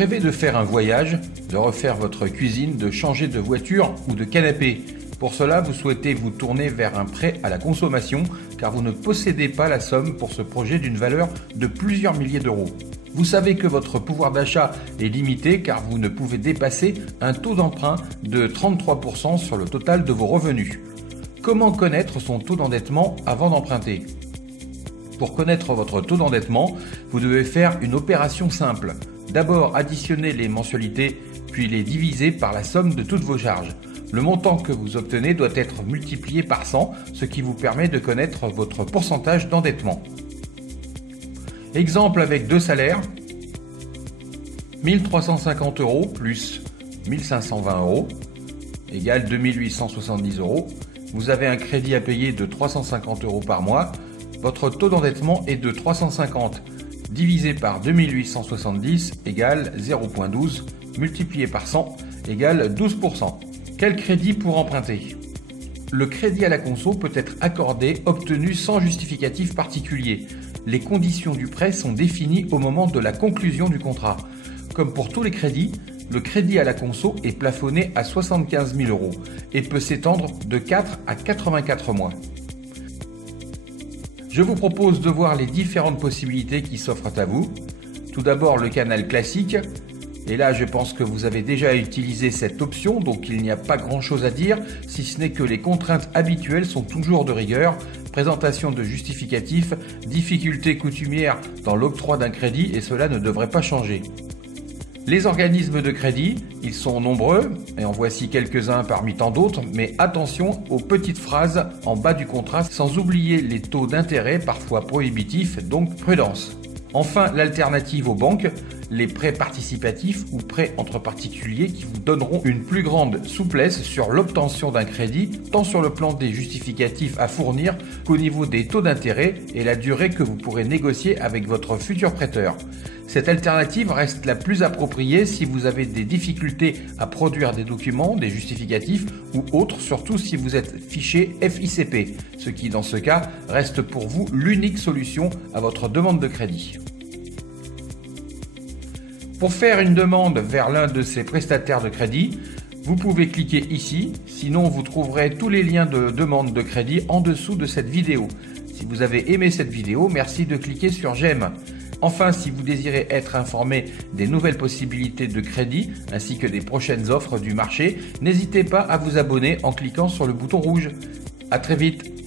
rêvez de faire un voyage, de refaire votre cuisine, de changer de voiture ou de canapé. Pour cela, vous souhaitez vous tourner vers un prêt à la consommation car vous ne possédez pas la somme pour ce projet d'une valeur de plusieurs milliers d'euros. Vous savez que votre pouvoir d'achat est limité car vous ne pouvez dépasser un taux d'emprunt de 33% sur le total de vos revenus. Comment connaître son taux d'endettement avant d'emprunter ? Pour connaître votre taux d'endettement, vous devez faire une opération simple. D'abord, additionner les mensualités, puis les diviser par la somme de toutes vos charges. Le montant que vous obtenez doit être multiplié par 100, ce qui vous permet de connaître votre pourcentage d'endettement. Exemple avec 2 salaires, 1350 € plus 1520 € égale 2870 €. Vous avez un crédit à payer de 350 € par mois. Votre taux d'endettement est de 350 divisé par 2870 égale 0,12 multiplié par 100 égale 12%. Quel crédit pour emprunter ? Le crédit à la conso peut être accordé, obtenu sans justificatif particulier. Les conditions du prêt sont définies au moment de la conclusion du contrat. Comme pour tous les crédits, le crédit à la conso est plafonné à 75 000 € et peut s'étendre de 4 à 84 mois. Je vous propose de voir les différentes possibilités qui s'offrent à vous. Tout d'abord, le canal classique. Et là, je pense que vous avez déjà utilisé cette option, donc il n'y a pas grand-chose à dire, si ce n'est que les contraintes habituelles sont toujours de rigueur. Présentation de justificatifs, difficultés coutumières dans l'octroi d'un crédit, et cela ne devrait pas changer. Les organismes de crédit, ils sont nombreux, et en voici quelques-uns parmi tant d'autres, mais attention aux petites phrases en bas du contrat, sans oublier les taux d'intérêt parfois prohibitifs, donc prudence. Enfin, l'alternative aux banques, les prêts participatifs ou prêts entre particuliers qui vous donneront une plus grande souplesse sur l'obtention d'un crédit, tant sur le plan des justificatifs à fournir qu'au niveau des taux d'intérêt et la durée que vous pourrez négocier avec votre futur prêteur. Cette alternative reste la plus appropriée si vous avez des difficultés à produire des documents, des justificatifs ou autres, surtout si vous êtes fiché FICP, ce qui dans ce cas reste pour vous l'unique solution à votre demande de crédit. Pour faire une demande vers l'un de ces prestataires de crédit, vous pouvez cliquer ici, sinon vous trouverez tous les liens de demande de crédit en dessous de cette vidéo. Si vous avez aimé cette vidéo, merci de cliquer sur j'aime. Enfin, si vous désirez être informé des nouvelles possibilités de crédit ainsi que des prochaines offres du marché, n'hésitez pas à vous abonner en cliquant sur le bouton rouge. À très vite.